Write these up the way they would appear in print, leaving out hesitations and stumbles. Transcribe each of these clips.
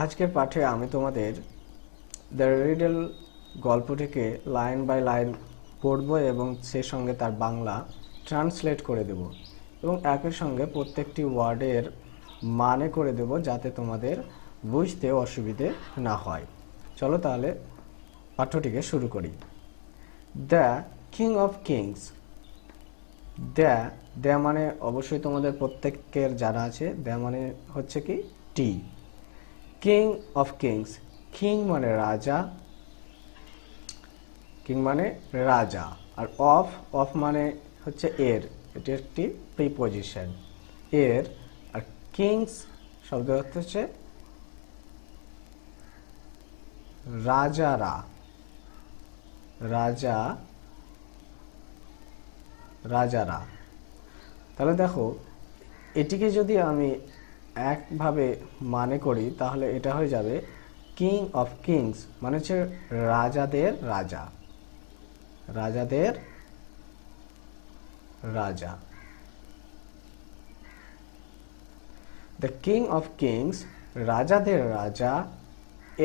আজকের পাঠে আমি তোমাদের দ্য রিডল গল্পটিকে লাইন বাই লাইন পড়ব এবং সেই সঙ্গে তার বাংলা ট্রান্সলেট করে দেব এবং একই সঙ্গে প্রত্যেকটি ওয়ার্ডের মানে করে দেব যাতে তোমাদের বুঝতে অসুবিধে না হয়। চলো তাহলে পাঠ্যটিকে শুরু করি। The king of kings. The মানে অবশ্যই তোমাদের প্রত্যেকের জানা আছে, দ্য মানে হচ্ছে কি টি। কিং অফ কিংস, কিং মানে রাজা, কিং মানে রাজা, আর অফ অফ মানে হচ্ছে এর, এটি একটি প্রিপজিশন এর, আর কিংস শব্দের অর্থ হচ্ছে রাজারা, রাজা রাজারা। তাহলে দেখো এটিকে যদি আমি একভাবে মানে করি তাহলে এটা হয়ে যাবে কিং অফ কিংস মানে হচ্ছে রাজাদের রাজা, রাজাদের রাজা। দ্য কিং অফ কিংস, রাজাদের রাজা,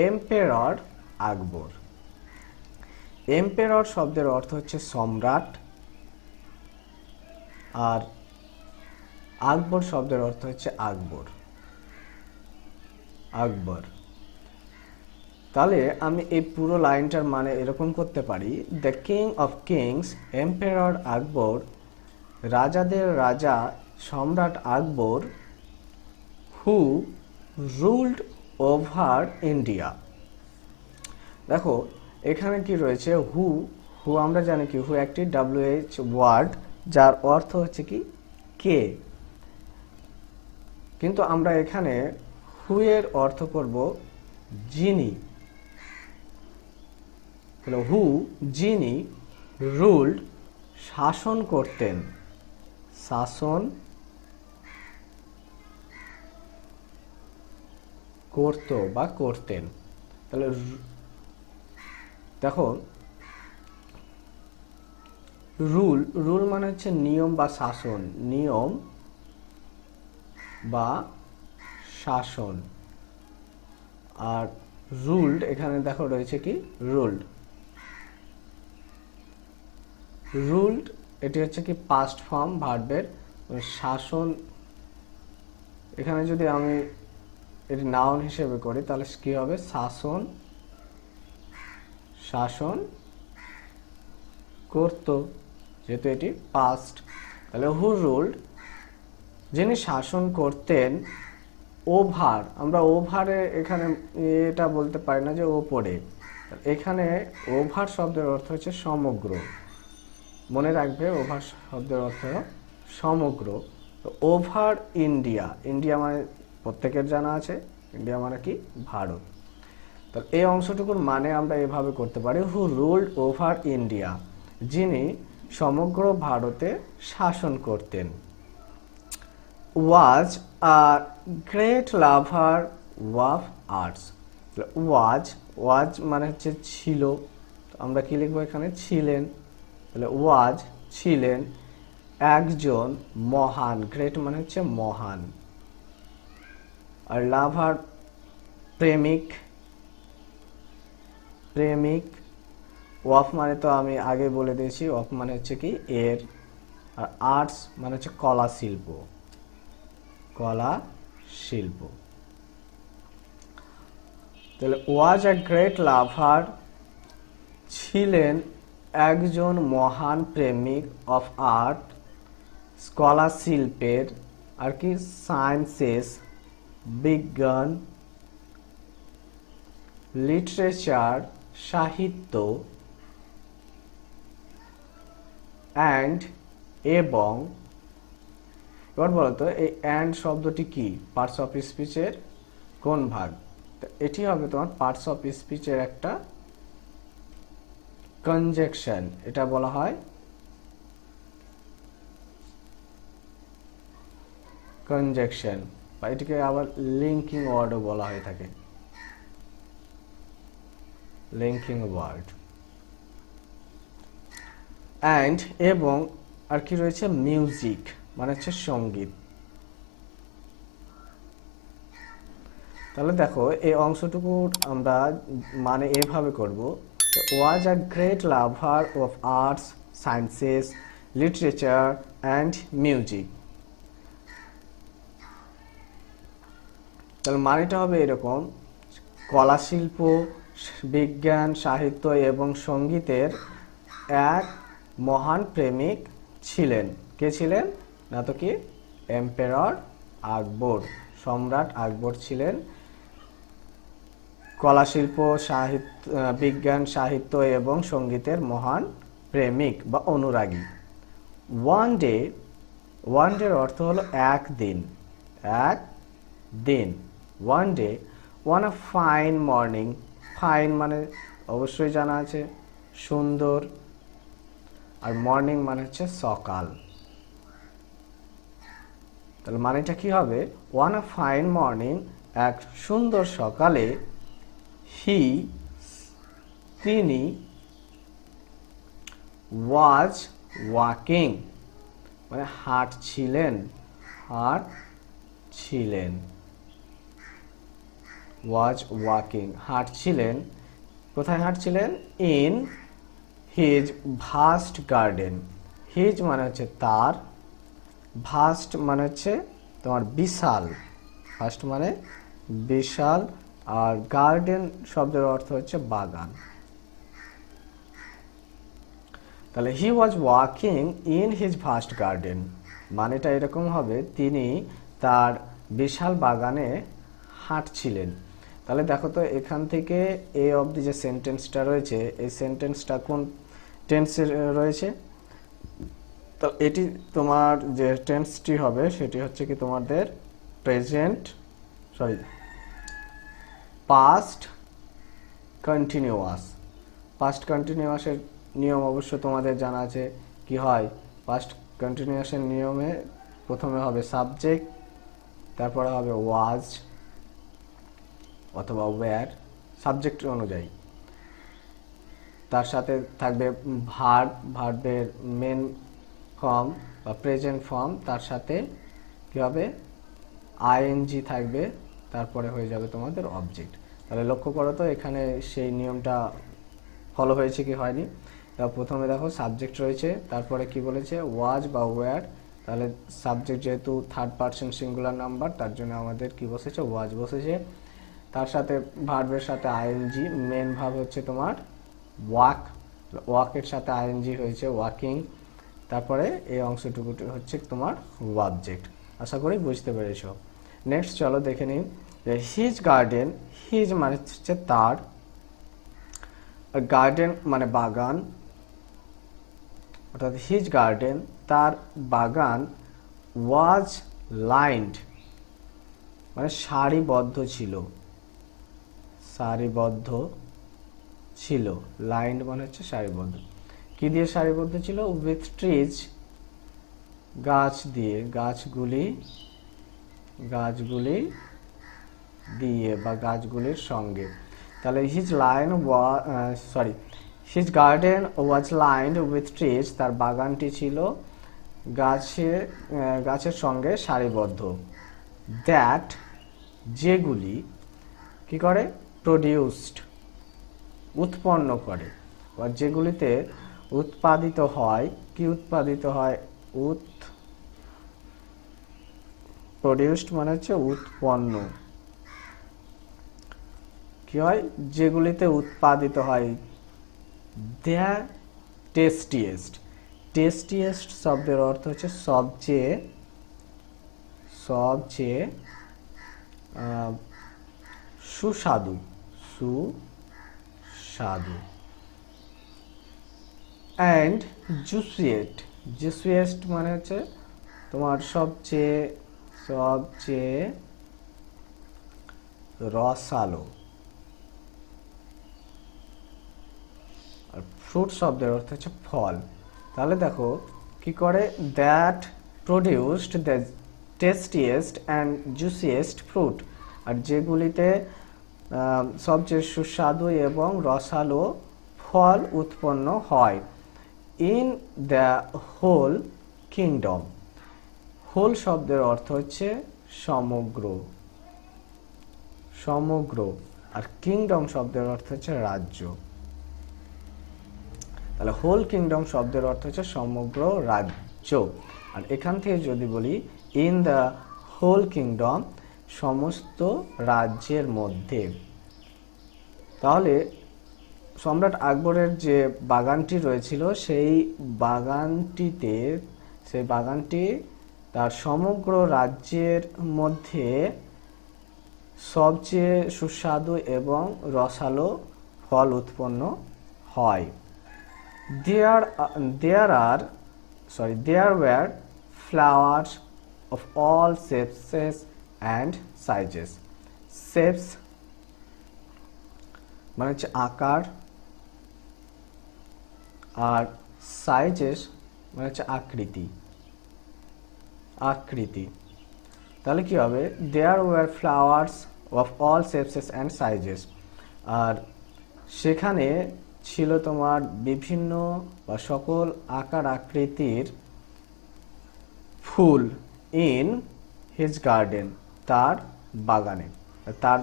এম্পেরর আকবর। এম্পেরর শব্দের অর্থ হচ্ছে সম্রাট, আর আকবর শব্দের অর্থ হচ্ছে আকবর, আকবর। তাহলে আমি এই পুরো লাইনটার মানে এরকম করতে পারি, the king of kings emperor Akbar, রাজাদের রাজা সম্রাট Akbar, who ruled over India. দেখো এখানে কি রয়েছে, হু, হু আমরা জানি কি হু একটি WH ওয়ার্ড যার অর্থ হচ্ছে কি কে, কিন্তু আমরা এখানে হু এর অর্থ করব যিনি। হু যিনি, রুলড শাসন করতেন, শাসন করত বা করতেন। তাহলে দেখো রুল, রুল মানে হচ্ছে নিয়ম বা শাসন, নিয়ম বা শাসন, আর রুলড এখানে দেখো রয়েছে কি রুলড, রুলড এটি হচ্ছে কি পাস্ট ফর্ম ভার্বের শাসন। এখানে যদি আমি এটি নাউন হিসেবে করি তাহলে কি হবে, শাসন, শাসন করত, যেহেতু এটি পাস্ট। তাহলে হু রুলড যিনি শাসন করতেন, ওভার, আমরা ওভারে এখানে এটা বলতে পারি না যে ওপরে, এখানে ওভার শব্দের অর্থ হচ্ছে সমগ্র, মনে রাখবে ওভার শব্দের অর্থ সমগ্র। তো ওভার ইন্ডিয়া, ইন্ডিয়া মানে প্রত্যেকের জানা আছে, ইন্ডিয়া মানে কি ভারত। তো এই অংশটুকুর মানে আমরা এভাবে করতে পারি, হু রুলড ওভার ইন্ডিয়া, যিনি সমগ্র ভারতে শাসন করতেন। Was a great lover of arts. Was, was মানে হচ্ছে ছিল, আমরা কি লিখবো এখানে ছিলেন, তাহলে ওয়াজ ছিলেন একজন মহান, গ্রেট মানে হচ্ছে মহান, আর লাভার প্রেমিক, প্রেমিক। অফ মানে তো আমি আগে বলে দিয়েছি, অফ মানে হচ্ছে কি এর, আর আর্টস মানে হচ্ছে কলা শিল্প, কলা শিল্প। তাহলে ওয়াজ আ গ্রেট লাভার ছিলেন একজন মহান প্রেমিক, অফ আর্ট কলা শিল্পের, আর কি সায়েন্সেস বিজ্ঞান, লিটারেচার সাহিত্য, অ্যান্ড এবং। এবার বলতো এই অ্যান্ড শব্দটি কি, পার্টস অফ স্পিচের কোন ভাগ? এটি হবে তোমার পার্টস অফ স্পিচের একটা কনজাংশন, এটা বলা হয় কনজাংশন, বা এটিকে আবার লিঙ্কিং ওয়ার্ডও বলা হয়ে থাকে, লিঙ্কিং ওয়ার্ড। অ্যান্ড এবং, আর কি রয়েছে মিউজিক মানে হচ্ছে সঙ্গীত। তাহলে দেখো এই অংশটুকু আমরা মানে এভাবে করব, was a great lover of arts, sciences, literature and music. তাহলে মানেটা হবে এরকম, কলা শিল্প, বিজ্ঞান, সাহিত্য এবং সঙ্গীতের এক মহান প্রেমিক ছিলেন। কে ছিলেন? না তো কি, এম্পেরর আকবর, সম্রাট আকবর ছিলেন কলা শিল্প, সাহিত্য, বিজ্ঞান, সাহিত্য এবং সঙ্গীতের মহান প্রেমিক বা অনুরাগী। ওয়ান ডে, ওয়ান ডের অর্থ হলো একদিন, একদিন। ওয়ান ডে, ওয়ান আ ফাইন মর্নিং, ফাইন মানে অবশ্যই জানা আছে সুন্দর, আর মর্নিং মানে হচ্ছে সকাল। তাহলে মানেটা কি হবে? ওয়ান আ ফাইন মর্নিং, এক সুন্দর সকালে, হি তিনি, ওয়াজ ওয়াকিং মানে হাঁটছিলেন, হাঁটছিলেন, ওয়াজ ওয়াকিং হাঁটছিলেন। কোথায় হাঁটছিলেন? In his vast garden. His মানে হচ্ছে তার, ভাস্ট মানে হচ্ছে তোমার বিশাল, ভাস্ট মানে বিশাল, আর গার্ডেন শব্দের অর্থ হচ্ছে বাগান। তাহলে he was walking in his vast garden মানেটা এরকম হবে, তিনি তার বিশাল বাগানে হাঁটছিলেন। তাহলে দেখো তো এখান থেকে এ অবধি যে সেন্টেন্সটা রয়েছে, এই সেন্টেন্সটা কোন টেন্সে রয়েছে? তো এটি তোমার যে টেন্সটি হবে সেটি হচ্ছে কি তোমাদের প্রেজেন্ট, পাস্ট কন্টিনিউয়াস। পাস্ট কন্টিনিউয়াসের নিয়ম অবশ্য তোমাদের জানা আছে। কি হয় পাস্ট কন্টিনিউয়াসের নিয়মে? প্রথমে হবে সাবজেক্ট, তারপরে হবে ওয়াজ অথবা ওয়্যার সাবজেক্ট অনুযায়ী, তার সাথে থাকবে ভার্ব, ভার্বের মেন ফর্ম বা প্রেজেন্ট ফর্ম, তার সাথে কি হবে আইএনজি থাকবে, তারপরে হয়ে যাবে তোমাদের অবজেক্ট। তাহলে লক্ষ্য করো তো এখানে সেই নিয়মটা ফলো হয়েছে কি হয়নি। প্রথমে দেখো সাবজেক্ট রয়েছে, তারপরে কি বলেছে ওয়াজ বা ওয়্যার। তাহলে সাবজেক্ট যেহেতু থার্ড পারসন সিঙ্গুলার নাম্বার, তার জন্য আমাদের কি বসেছে ওয়াজ বসেছে, তার সাথে ভার্বের সাথে আইএনজি, মেন ভার্ব হচ্ছে তোমার ওয়াক, ওয়াকের সাথে আইএনজি হয়েছে ওয়াকিং, তারপরে এই অংশটুকু হচ্ছে তোমার অবজেক্ট। আশা করি বুঝতে পেরেছ। নেক্সট চলো দেখে নিন হিজ গার্ডেন। হিজ মানে হচ্ছে তার, গার্ডেন মানে বাগান, অর্থাৎ হিজ গার্ডেন তার বাগান, ওয়াজ লাইন্ড মানে সারিবদ্ধ ছিল, সারিবদ্ধ ছিল, লাইন্ড মানে হচ্ছে সারিবদ্ধ। কি দিয়ে সারিবদ্ধ ছিল? উইথ ট্রিজ গাছ দিয়ে, গাছগুলি, গাছগুলি দিয়ে বা গাছগুলির সঙ্গে। তাহলে his line his garden was lined with trees, তার বাগানটি ছিল গাছের সঙ্গে সারিবদ্ধ। দ্যাট যেগুলি কি করে? প্রডিউসড উৎপন্ন করে, বা যেগুলিতে উৎপাদিত হয়। কি উৎপাদিত হয়? প্রডিউসড মানে হচ্ছে উৎপন্ন। কি হয়? যেগুলিতে উৎপাদিত হয়। দ্য টেস্টিয়েস্ট, টেস্টিয়েস্ট শব্দের অর্থ হচ্ছে সবচেয়ে, সবচেয়ে সুস্বাদু, সুস্বাদু। অ্যান্ড জুসিয়েট, জুসিয়েস্ট মানে হচ্ছে তোমার সবচেয়ে, সবচেয়ে রসালো। আর ফ্রুট শব্দের অর্থ হচ্ছে ফল। তাহলে দেখো কি করে? That produced the tastiest and juiciest fruit, আর যেগুলিতে সবচেয়ে সুস্বাদু এবং রসালো ফল উৎপন্ন হয়। In the whole kingdom, whole শব্দের অর্থ হচ্ছে সমগ্র, সমগ্র, আর কিংডম শব্দের অর্থ হচ্ছে রাজ্য। তাহলে হোল কিংডম শব্দের অর্থ হচ্ছে সমগ্র রাজ্য। আর এখান থেকে যদি বলি ইন দ্য হোল কিংডম, সমস্ত রাজ্যের মধ্যে, তাহলে সম্রাট আকবরের যে বাগানটি রয়েছিল সেই বাগানটি তার সমগ্র রাজ্যের মধ্যে সবচেয়ে সুস্বাদু এবং রসালো ফল উৎপন্ন হয়। There were flowers of all shapes and sizes. Shapes মানে হচ্ছে আকার, আর সাইজেস মানে হচ্ছে আকৃতি। তাহলে কি হবে? There were flowers of all shapes and sizes. আর সেখানে ছিল তোমার বিভিন্ন বা সকল আকার আকৃতির ফুল ইন হিজ গার্ডেন, তার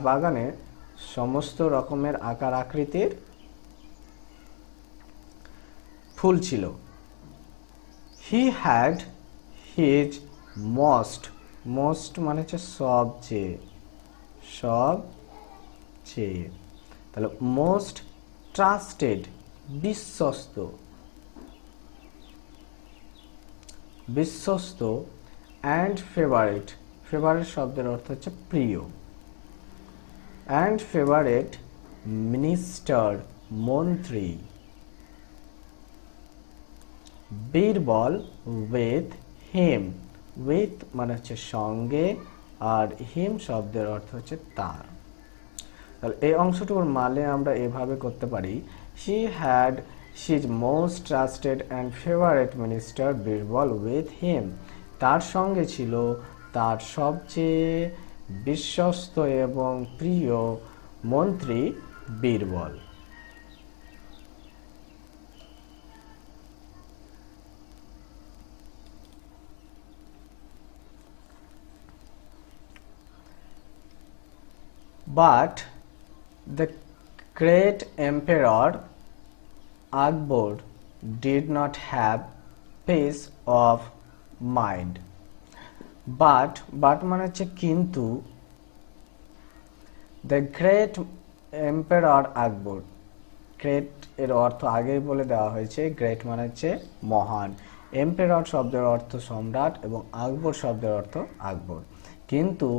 বাগানে সমস্ত রকমের আকার আকৃতির ফুল ছিল। হি হ্যাড হিজ মোস্ট মানে হচ্ছে সবচেয়ে, তাহলে মোস্ট ট্রাস্টেড বিশ্বস্ত অ্যান্ড ফেভারিট শব্দের অর্থ হচ্ছে প্রিয়, অ্যান্ড ফেভারিট মিনিস্টার মন্ত্রী বীরবল উইথ হিম, উইথ মানে হচ্ছে সঙ্গে, আর হিম শব্দের অর্থ হচ্ছে তার। তাহলে এই অংশটুকুর মানে আমরা এভাবে করতে পারি, he had his most trusted and favourite minister Birbal with him, তার সঙ্গে ছিল তার সবচেয়ে বিশ্বস্ত এবং প্রিয় মন্ত্রী Birbal. But the great emperor Akbar did not have peace of mind. But মানে হচ্ছে কিন্তু, the great emperor Akbar, great এর অর্থ আগেই বলে দেওয়া হয়েছে, গ্রেট মানে হচ্ছে মহান, এম্পেরর শব্দের অর্থ সম্রাট এবং আকবর শব্দের অর্থ আকবর। কিন্তু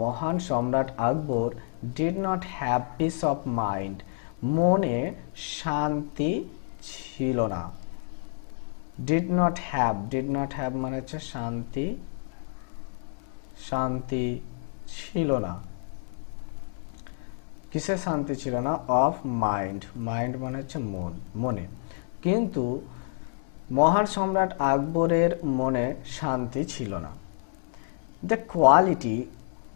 মহান সম্রাট Akbar did not have peace of mind, মনে শান্তি ছিল না। ডিড নট হ্যাভ মানে হচ্ছে শান্তি ছিল না। কিসে শান্তি ছিল না? অফ মাইন্ড মানে হচ্ছে মনে। কিন্তু মহান সম্রাট আকবরের মনে শান্তি ছিল না। দ্য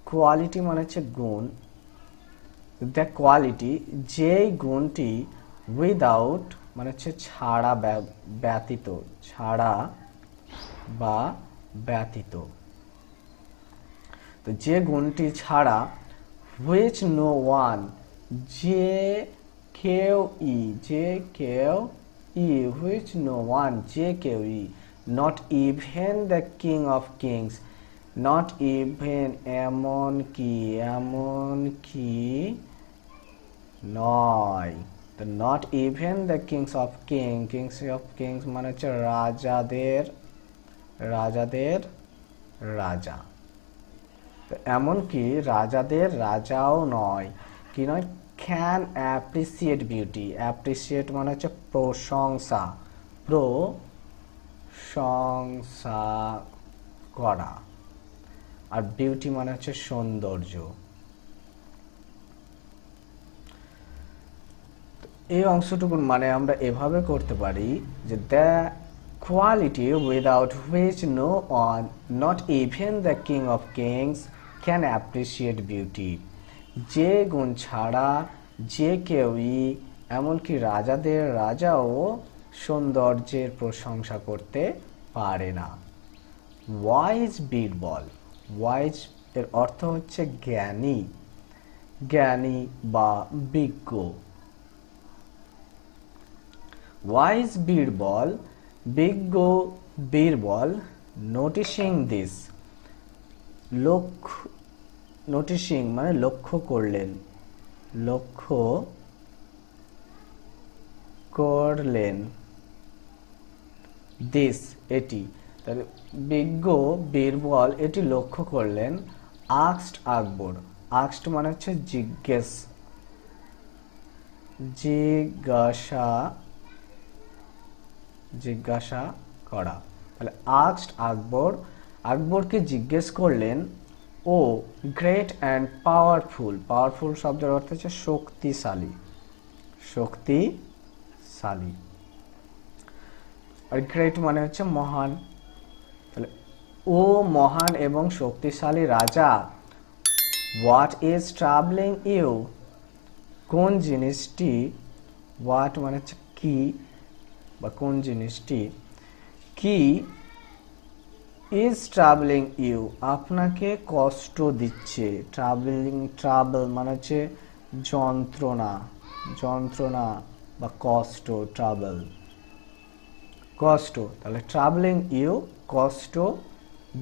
কোয়ালিটি মানে হচ্ছে গুণ, দ্য কোয়ালিটি যেই গুণটি উইদাউট মানে হচ্ছে ব্যতীত, তো যে গুণটি ছাড়া, which no one যে কেউ which no one যে কেউই, not even the king of kings, not even এমন কি নয়, তো not even the kings of kings মানে হচ্ছে রাজাদের রাজা, এমনকি রাজাদের রাজাও নয়, কি নয়? ক্যান অ্যাপ্রিসিয়েট বিউটি, অ্যাপ্রিসিয়েট মানে হচ্ছে প্রশংসা করা, আর বিউটি মানে হচ্ছে সৌন্দর্য। এই অংশটুকুর মানে আমরা এভাবে করতে পারি যে the quality without which no one, not even the king of kings, can appreciate beauty, যে গুণ ছাড়া যে কেউই, এমনকি রাজাদের রাজাও সৌন্দর্যের প্রশংসা করতে পারে না। ওয়াইজ বীরবল, ওয়াইজ এর অর্থ হচ্ছে জ্ঞানী, জ্ঞানী বা বিজ্ঞ। ওয়াইজ বীরবল, বিজ্ঞ বীরবল, নোটিশিং দিস, নোটিশিং মানে লক্ষ্য করলেন, লক্ষ্য করলেন, দিস এটি, তাহলে বিজ্ঞ বীরবল এটি লক্ষ্য করলেন। আস্কড আকবর, আস্কড মানে হচ্ছে জিজ্ঞাসা করা, তাহলে আস্কড আকবর, আকবরকে জিজ্ঞেস করলেন, ও গ্রেট অ্যান্ড পাওয়ারফুল, পাওয়ারফুল শব্দের অর্থ হচ্ছে শক্তিশালী, শক্তিশালী, আর গ্রেট মানে হচ্ছে মহান, তাহলে ও মহান এবং শক্তিশালী রাজা, হোয়াট ইজ ট্রাবলিং ইউ, কোন জিনিসটি, হোয়াট মানে হচ্ছে কি বা কোন জিনিসটি, কি ইজ ট্রাবলিং ইউ আপনাকে কষ্ট দিচ্ছে, ট্রাবল মানে হচ্ছে যন্ত্রণা, যন্ত্রণা বা কষ্ট, ট্রাবল কষ্ট, তাহলে ট্রাবলিং ইউ কষ্ট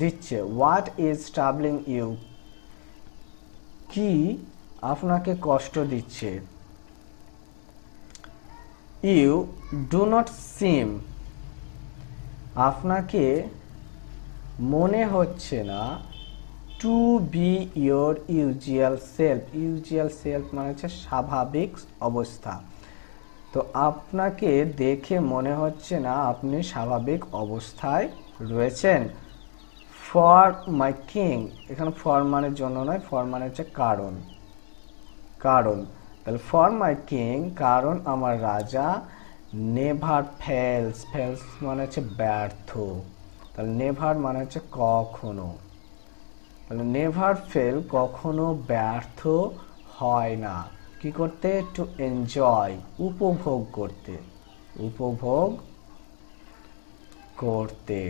দিচ্ছে। হোয়াট ইজ ট্রাবলিং ইউ কি আপনাকে কষ্ট দিচ্ছে। ইউ ডু নট সিম আপনাকে মনে হচ্ছে না, to be your usual self, usual self মানে হচ্ছে স্বাভাবিক অবস্থা, তো আপনাকে দেখে মনে হচ্ছে না আপনি স্বাভাবিক অবস্থায় রয়েছেন। ফর মাই কিং, এখানে ফর মানে জন্য নয়, ফর মানে হচ্ছে কারণ, কারণ, তাহলে ফর মাই কিং কারণ আমার রাজা, নেভার ফেলস, ফেলস মানে হচ্ছে ব্যর্থ, তাহলে নেভার মানে হচ্ছে কখনো, তাহলে নেভার ফেল কখনো ব্যর্থ হয় না, কি করতে, টু এনজয় উপভোগ করতে, উপভোগ করতে,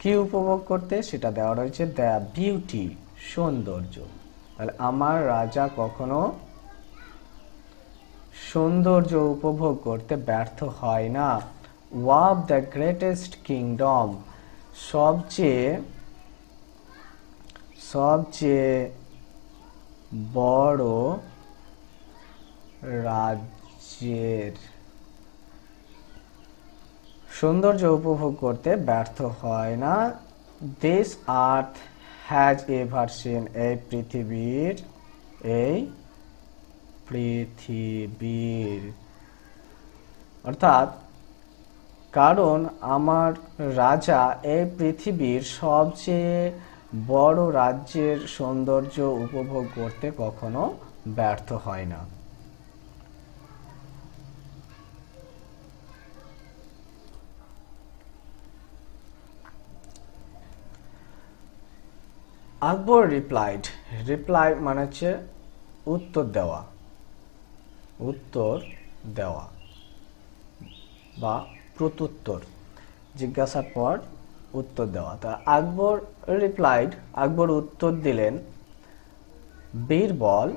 কি উপভোগ করতে সেটা দেওয়া রয়েছে, দ্য বিউটি সৌন্দর্য, তাহলে আমার রাজা কখনো সৌন্দর্য উপভোগ করতে ব্যর্থ হয় না। ওয়াব দ্য গ্রেটেস্ট কিংডম সবচেয়ে সবচেয়ে বড় রাজ্যের সৌন্দর্য উপভোগ করতে ব্যর্থ হয় না। This earth has ever seen এই পৃথিবীর অর্থাৎ কারণ আমার রাজা এই পৃথিবীর সবচেয়ে বড় রাজ্যের সৌন্দর্য উপভোগ করতে কখনো ব্যর্থ হয় না। আকবর রিপ্লাইড, রিপ্লাই মানে হচ্ছে উত্তর দেওয়া, উত্তর দেওয়া বা প্রত্যুত্তর, জিজ্ঞাসার পর উত্তর দেওয়া, তা আকবর রিপ্লাইড আকবর উত্তর দিলেন, বীরবল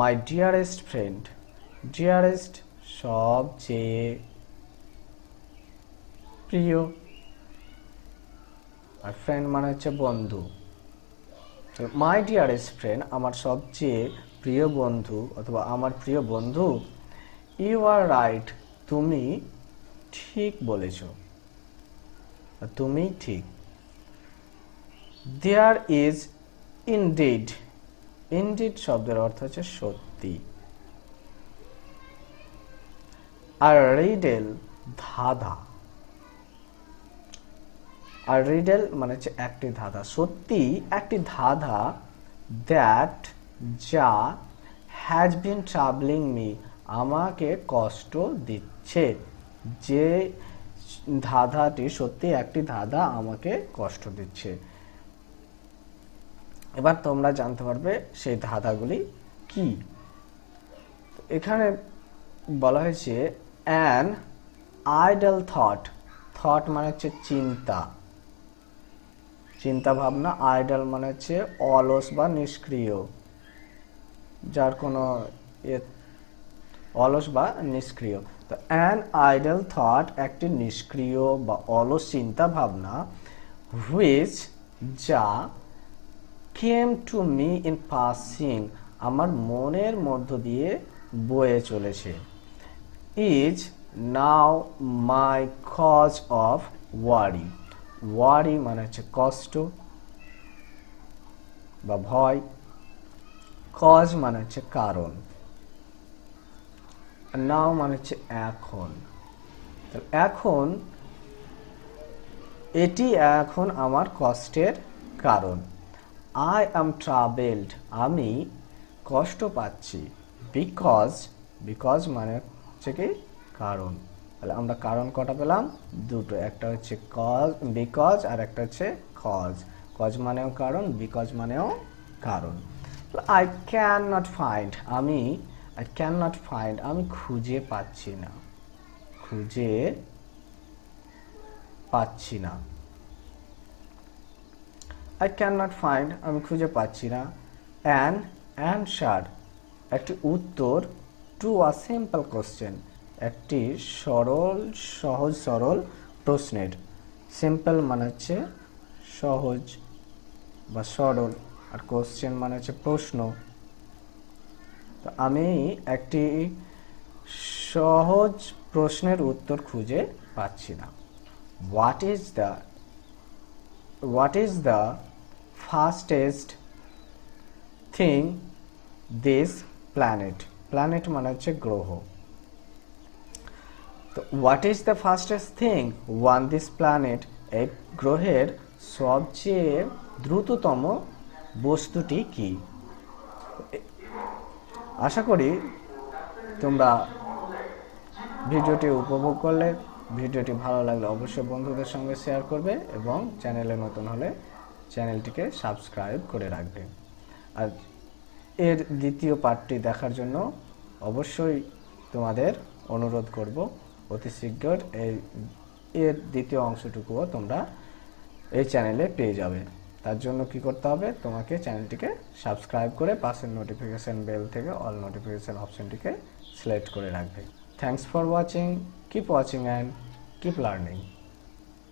মাই ডিয়ারেস্ট ফ্রেন্ড, ডিয়ারেস্ট সবচেয়ে প্রিয়, আর ফ্রেন্ড মানে হচ্ছে বন্ধু, মাই ডিয়ারেস্ট ফ্রেন্ড আমার সবচেয়ে প্রিয় বন্ধু অথবা আমার প্রিয় বন্ধু, ইউ আর রাইট তুমি ঠিক বলেছ, তুমি ঠিক, দেয়ার ইজ ইনডিড, ইনডিড শব্দের অর্থ হচ্ছে সত্যি, আর রিডেল ধাঁধা, আর রিডেল মানে হচ্ছে একটি ধাঁধা, সত্যি একটি ধাঁধা, দ্যাট যা, হ্যাজ বিন ট্রাবলিং মি আমাকে কষ্ট দিচ্ছে, যে ধাঁধাটি সত্যি একটি ধাঁধা আমাকে কষ্ট দিচ্ছে। এবার তোমরা জানতে পারবে সেই ধাঁধাগুলি কি। এখানে বলা হয়েছে অ্যান আইডল থট, থট মানে হচ্ছে চিন্তা, চিন্তা ভাবনা, আইডল মানে হচ্ছে অলস বা নিষ্ক্রিয়, যার কোনো অলস বা নিষ্ক্রিয়। তো অ্যান আইডল থট একটি নিষ্ক্রিয় বা অলস চিন্তা ভাবনা, হুইচ যা came to me in passing আমার মনের মধ্য দিয়ে বয়ে চলেছে, is now my cause of worry. Worry মানে হচ্ছে কষ্ট বা ভয়, কজ মানে হচ্ছে কারণ, নাও মানে হচ্ছে এখন। এখন এটি এখন আমার কষ্টের কারণ। আই অ্যাম ট্রাভেলড আমি কষ্ট পাচ্ছি, বিকজ বিকজ মানে হচ্ছে কি কারণ। তাহলে আমরা কারণ কটা পেলাম? দুটো, একটা হচ্ছে কজ বিকজ আর একটা হচ্ছে কজ। কজ মানেও কারণ, বিকজ মানেও কারণ। I can not find I can not find আমি খুঁজে পাচ্ছি না, খুঁজে পাচ্ছি না। I cannot find আমি খুঁজে পাচ্ছি না an answer একটি উত্তর to a simple question একটি সহজ সরল প্রশ্নের। সিম্পল মানে হচ্ছে সহজ বা সরল, আর কোশ্চেন মানে হচ্ছে প্রশ্ন। তো আমি একটি সহজ প্রশ্নের উত্তর খুঁজে পাচ্ছি না। What is the fastest thing this planet মানে হচ্ছে গ্রহ। তো what is the fastest thing on this planet এই গ্রহের সবচেয়ে দ্রুততম বস্তুটি কি? আশা করি তোমরা ভিডিওটি উপভোগ করলে। ভিডিওটি ভালো লাগলে অবশ্যই বন্ধুদের সঙ্গে শেয়ার করবে এবং চ্যানেলে নতুন হলে চ্যানেলটিকে সাবস্ক্রাইব করে রাখবে। আর এর দ্বিতীয় পার্টটি দেখার জন্য অবশ্যই তোমাদের অনুরোধ করব অতি শীঘ্র এর দ্বিতীয় অংশটুকুও তোমরা এই চ্যানেলে পেয়ে যাবে। তার জন্য কি করতে হবে? তোমাকে চ্যানেলটিকে সাবস্ক্রাইব করে পাশের নোটিফিকেশন বেল থেকে অল নোটিফিকেশন অপশনটিকে সিলেক্ট করে রাখবে। Thanks for watching, keep watching and keep learning.